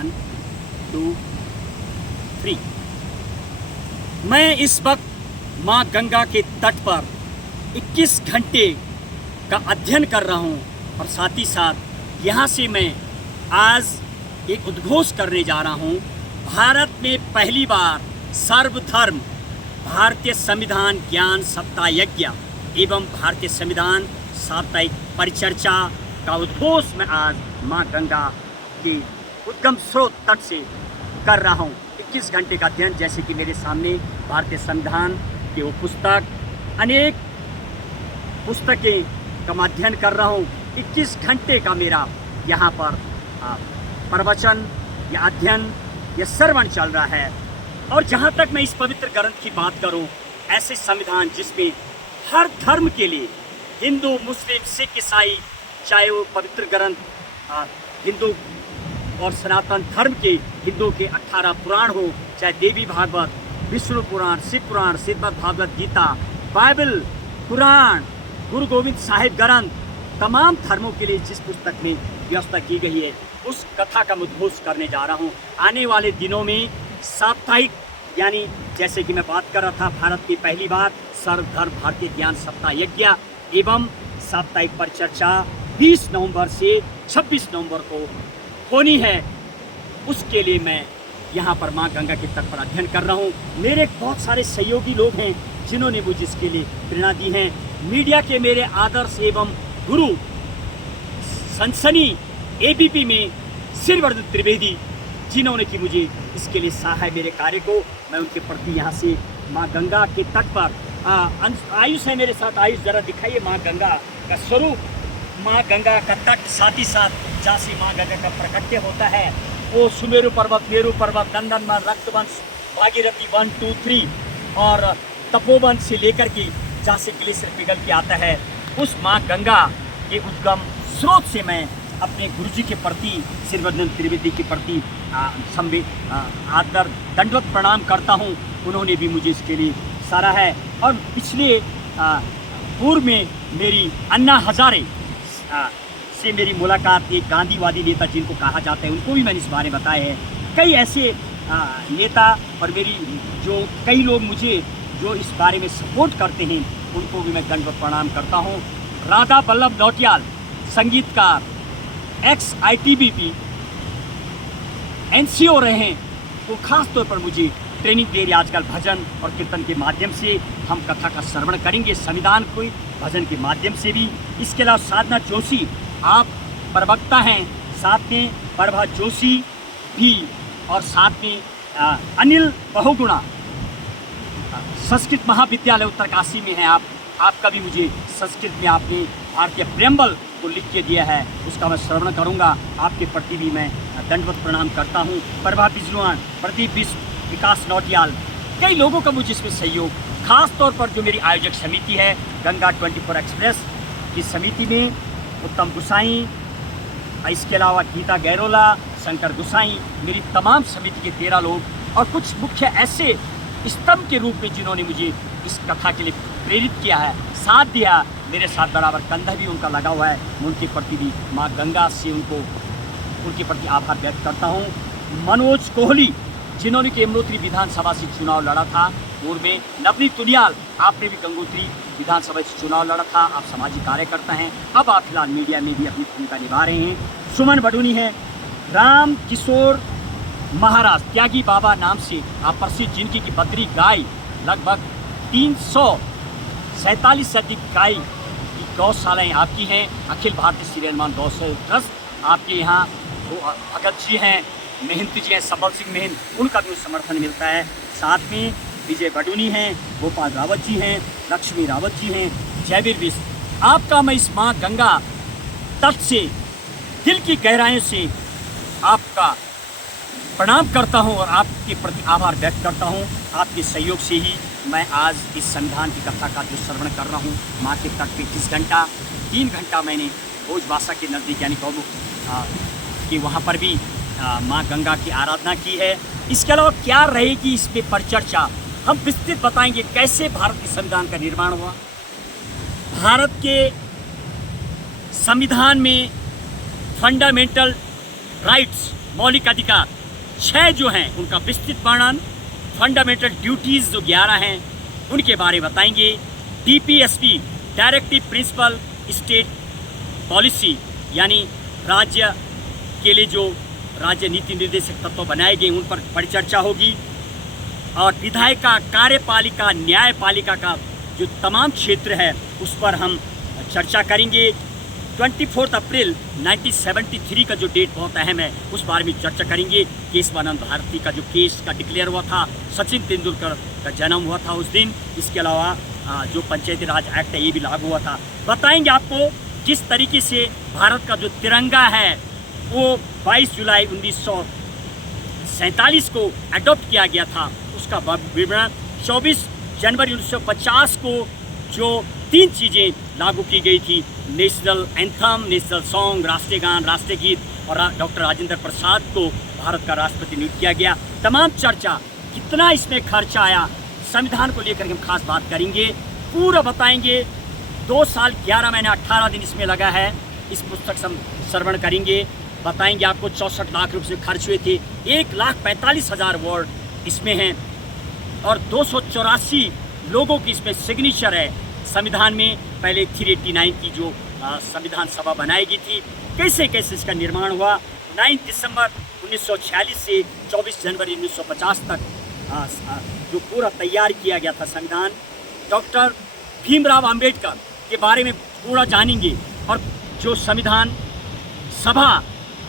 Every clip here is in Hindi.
1, 2, 3। मैं इस वक्त माँ गंगा के तट पर 21 घंटे का अध्ययन कर रहा हूँ और साथ ही साथ यहाँ से मैं आज एक उद्घोष करने जा रहा हूँ। भारत में पहली बार सर्वधर्म भारतीय संविधान ज्ञान सप्ताह यज्ञ एवं भारतीय संविधान साप्ताहिक परिचर्चा का उद्घोष मैं आज माँ गंगा के उद्गम स्रोत तट से कर रहा हूँ। 21 घंटे का अध्ययन, जैसे कि मेरे सामने भारतीय संविधान के वो पुस्तक, अनेक पुस्तकें का मैं अध्ययन कर रहा हूँ। 21 घंटे का मेरा यहाँ पर प्रवचन या अध्ययन या श्रवण चल रहा है। और जहाँ तक मैं इस पवित्र ग्रंथ की बात करूँ, ऐसे संविधान जिसमें हर धर्म के लिए, हिंदू, मुस्लिम, सिख, ईसाई, चाहे वो पवित्र ग्रंथ हिंदू और सनातन धर्म के, हिंदू के 18 पुराण हो, चाहे देवी भागवत, विष्णु पुराण, शिव पुराण, श्रीमद् भागवत गीता, बाइबल, कुरान, गुरु गोविंद साहिब ग्रंथ, तमाम धर्मों के लिए जिस पुस्तक में व्यवस्था की गई है, उस कथा का उद्घोष करने जा रहा हूँ। आने वाले दिनों में साप्ताहिक, यानी जैसे कि मैं बात कर रहा था, भारत की पहली बार सर्वधर्म भारतीय ज्ञान सप्ताह यज्ञ एवं साप्ताहिक परिचर्चा 20 नवंबर से 26 नवंबर को होनी है। उसके लिए मैं यहाँ पर माँ गंगा के तट पर अध्ययन कर रहा हूँ। मेरे बहुत सारे सहयोगी लोग हैं जिन्होंने मुझे इसके लिए प्रेरणा दी है। मीडिया के मेरे आदर्श एवं गुरु सनसनी एबीपी में श्रीवर्धन त्रिवेदी, जिन्होंने कि मुझे इसके लिए सहाय मेरे कार्य को, मैं उनके प्रति यहाँ से माँ गंगा के तट पर आयुष है मेरे साथ। आयुष जरा दिखाइए माँ गंगा का स्वरूप, माँ गंगा का तट, साथ ही साथ जहाँ से माँ गंगा का प्रकट्य होता है वो सुमेरु पर्वत, मेरु पर्वत, नंदनवन, रक्तवंश, भागीरथी 1, 2, 3 और तपोवन से लेकर के जहाँ से ग्लेशियर पिघल के आता है, उस माँ गंगा के उद्गम स्रोत से मैं अपने गुरुजी के प्रति, श्रीवर्धन त्रिवेदी के प्रति आदर दंडवत प्रणाम करता हूँ। उन्होंने भी मुझे इसके लिए सराहा है। और पिछले पूर्व में मेरी अन्ना हजारे से मेरी मुलाकात, एक गांधीवादी नेता जिनको कहा जाता है, उनको भी मैंने इस बारे में बताया है। कई ऐसे नेता और मेरी जो कई लोग मुझे जो इस बारे में सपोर्ट करते हैं, उनको भी मैं दंडवत प्रणाम करता हूँ। राधा वल्लभ नौटियाल, संगीतकार, एक्स ITBP NCO रहे हैं, वो खास तौर पर मुझे ट्रेनिंग दे रही है। आजकल भजन और कीर्तन के माध्यम से हम कथा का श्रवण करेंगे, संविधान को भजन के माध्यम से भी। इसके अलावा साधना जोशी, आप प्रवक्ता हैं, साथ में प्रभा जोशी भी, और साथ में अनिल बहुगुणा, संस्कृत महाविद्यालय उत्तरकाशी में हैं आप। आपका भी मुझे संस्कृत में आपने भारतीय प्रेम्बल को लिख के दिया है, उसका मैं श्रवण करूंगा। आपके प्रति भी मैं दंडवत प्रणाम करता हूं। प्रभा बिजनुआन, प्रदीप विकास नौटियाल, कई लोगों का मुझे इसमें सहयोग, खास तौर पर जो मेरी आयोजक समिति है गंगा 24 एक्सप्रेस की समिति में उत्तम गुसाई, इसके अलावा गीता गैरोला, शंकर गुसाई, मेरी तमाम समिति के 13 लोग और कुछ मुख्य ऐसे स्तंभ के रूप में जिन्होंने मुझे इस कथा के लिए प्रेरित किया है, साथ दिया, मेरे साथ बराबर कंधा भी उनका लगा हुआ है। मैं उनके प्रति भी माँ गंगा से उनके प्रति आभार व्यक्त करता हूँ। मनोज कोहली, जिन्होंने कि यमुनोत्री विधानसभा से चुनाव लड़ा था पूर्व में। नवनीत तुनियाल, आपने भी गंगोत्री विधानसभा से चुनाव लड़ा था, आप सामाजिक कार्यकर्ता हैं, अब आप फिलहाल मीडिया में भी अपनी भूमिका निभा रहे हैं। सुमन बडूनी है। राम किशोर महाराज, त्यागी बाबा नाम से आप प्रसिद्ध, जिनकी की बद्री गाय लगभग 347 से अधिक गाय की गौशालाएँ आपकी हैं। अखिल भारतीय श्री हनुमान गौशाला ट्रस्ट आपके यहाँ। भगत जी हैं, महंत जी हैं, सबल सिंह महंत, उनका भी समर्थन मिलता है। साथ में विजय बडूनी हैं, गोपाल रावत जी हैं, लक्ष्मी रावत जी हैं, जयवीर विश्व। आपका मैं इस माँ गंगा तट से दिल की गहराइयों से आपका प्रणाम करता हूं और आपके प्रति आभार व्यक्त करता हूं। आपके सहयोग से ही मैं आज इस संविधान की कथा का जो श्रवण कर रहा हूं, माँ के तट पे 30 घंटा, 3 घंटा मैंने भोजवासा के नज़दीक यानी गौमुख कि वहाँ पर भी माँ गंगा की आराधना की है। इसके अलावा क्या रहेगी इसमें परिचर्चा, हम विस्तृत बताएंगे कैसे भारत के संविधान का निर्माण हुआ। भारत के संविधान में फंडामेंटल राइट्स मौलिक अधिकार 6 जो हैं उनका विस्तृत वर्णन, फंडामेंटल ड्यूटीज़ जो 11 हैं उनके बारे में बताएंगे, DPSP directive principle state policy यानी राज्य के लिए जो राज्य नीति निर्देशक तत्व बनाए गए उन पर परिचर्चा होगी, और विधायिका, कार्यपालिका, न्यायपालिका का जो तमाम क्षेत्र है उस पर हम चर्चा करेंगे। 24 अप्रैल 1973 का जो डेट बहुत अहम है उस बारे में चर्चा करेंगे। केशवानंद भारती का जो केस का डिक्लेयर हुआ था, सचिन तेंदुलकर का जन्म हुआ था उस दिन। इसके अलावा जो पंचायती राज एक्ट है ये भी लागू हुआ था। बताएंगे आपको किस तरीके से भारत का जो तिरंगा है वो 22 जुलाई 1947 को अडॉप्ट किया गया था, उसका विवरण 24 जनवरी 1950 को जो 3 चीज़ें लागू की गई थी, नेशनल एंथम, नेशनल सॉन्ग, राष्ट्रीय गान, राष्ट्रीय गीत, और डॉक्टर राजेंद्र प्रसाद को भारत का राष्ट्रपति नियुक्त किया गया। तमाम चर्चा, कितना इसमें खर्चा आया, संविधान को लेकर हम खास बात करेंगे, पूरा बताएंगे। 2 साल 11 महीने 18 दिन इसमें लगा है। इस पुस्तक से हम श्रवण करेंगे, बताएंगे आपको 64 लाख रुपये खर्च हुए थे, 1,45,000 वर्ड इसमें हैं, और 284 लोगों की इसमें सिग्नेचर है। संविधान में पहले 389 की जो संविधान सभा बनाई गई थी, कैसे कैसे इसका निर्माण हुआ, 9 दिसंबर 1946 से 24 जनवरी 1950 तक जो पूरा तैयार किया गया था संविधान। डॉक्टर भीमराव अंबेडकर के बारे में पूरा जानेंगे, और जो संविधान सभा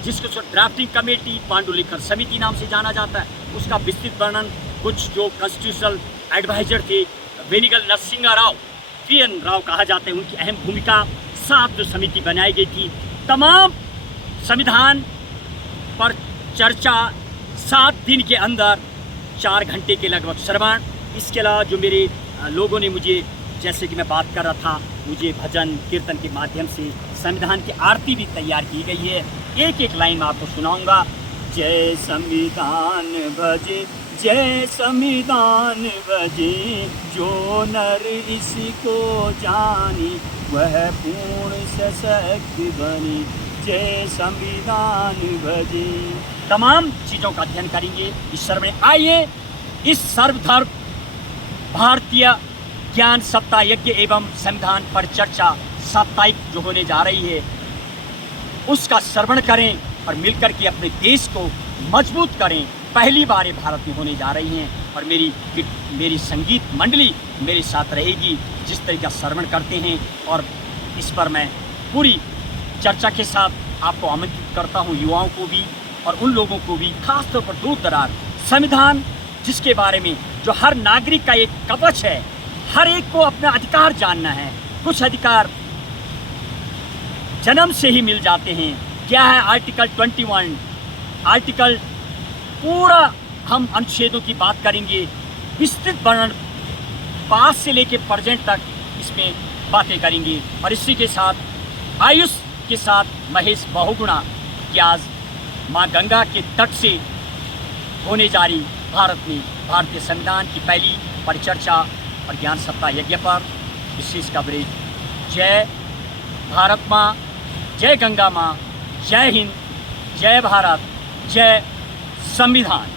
जिसको ड्राफ्टिंग कमेटी, पांडुलिखन समिति नाम से जाना जाता है, उसका विस्तृत वर्णन, कुछ जो कॉन्स्टिट्यूशनल एडवाइजर थे, वेनिगल नरसिंह राव, PN राव कहा जाते हैं, उनकी अहम भूमिका, 7 जो समिति बनाई गई थी, तमाम संविधान पर चर्चा 7 दिन के अंदर 4 घंटे के लगभग श्रवण। इसके अलावा जो मेरे लोगों ने मुझे, जैसे कि मैं बात कर रहा था, मुझे भजन कीर्तन के माध्यम से संविधान की आरती भी तैयार की गई है। एक एक लाइन में आपको सुनाऊंगा। जय संविधान भजे, जय संविधान भजे, जो नर इसको जानी वह पूर्ण सशक्त बनी, जय संविधान भजे। तमाम चीज़ों का अध्ययन करेंगे इस सर्व में। आइए इस सर्वधर्म भारतीय ज्ञान सप्ताह यज्ञ एवं संविधान पर चर्चा साप्ताहिक जो होने जा रही है उसका श्रवण करें और मिलकर के अपने देश को मजबूत करें। पहली बार ये भारत में होने जा रही हैं, और मेरी संगीत मंडली मेरे साथ रहेगी, जिस तरीके का श्रवण करते हैं। और इस पर मैं पूरी चर्चा के साथ आपको आमंत्रित करता हूँ, युवाओं को भी और उन लोगों को भी, खासतौर पर दूर दराज। संविधान जिसके बारे में जो हर नागरिक का एक कवच है, हर एक को अपना अधिकार जानना है। कुछ अधिकार जन्म से ही मिल जाते हैं। क्या है आर्टिकल 21, आर्टिकल पूरा हम अनुच्छेदों की बात करेंगे, विस्तृत वर्णन पास से लेके प्रेजेंट तक इसमें बातें करेंगे। और इसी के साथ आयुष के साथ महेश बहुगुणा की आज माँ गंगा के तट से होने जा रही भारत में भारतीय संविधान की पहली परिचर्चा और ज्ञान सप्ताह यज्ञ पर विशेष कवरेज। जय भारत माँ, जय गंगा माँ, जय हिंद, जय भारत, जय संविधान।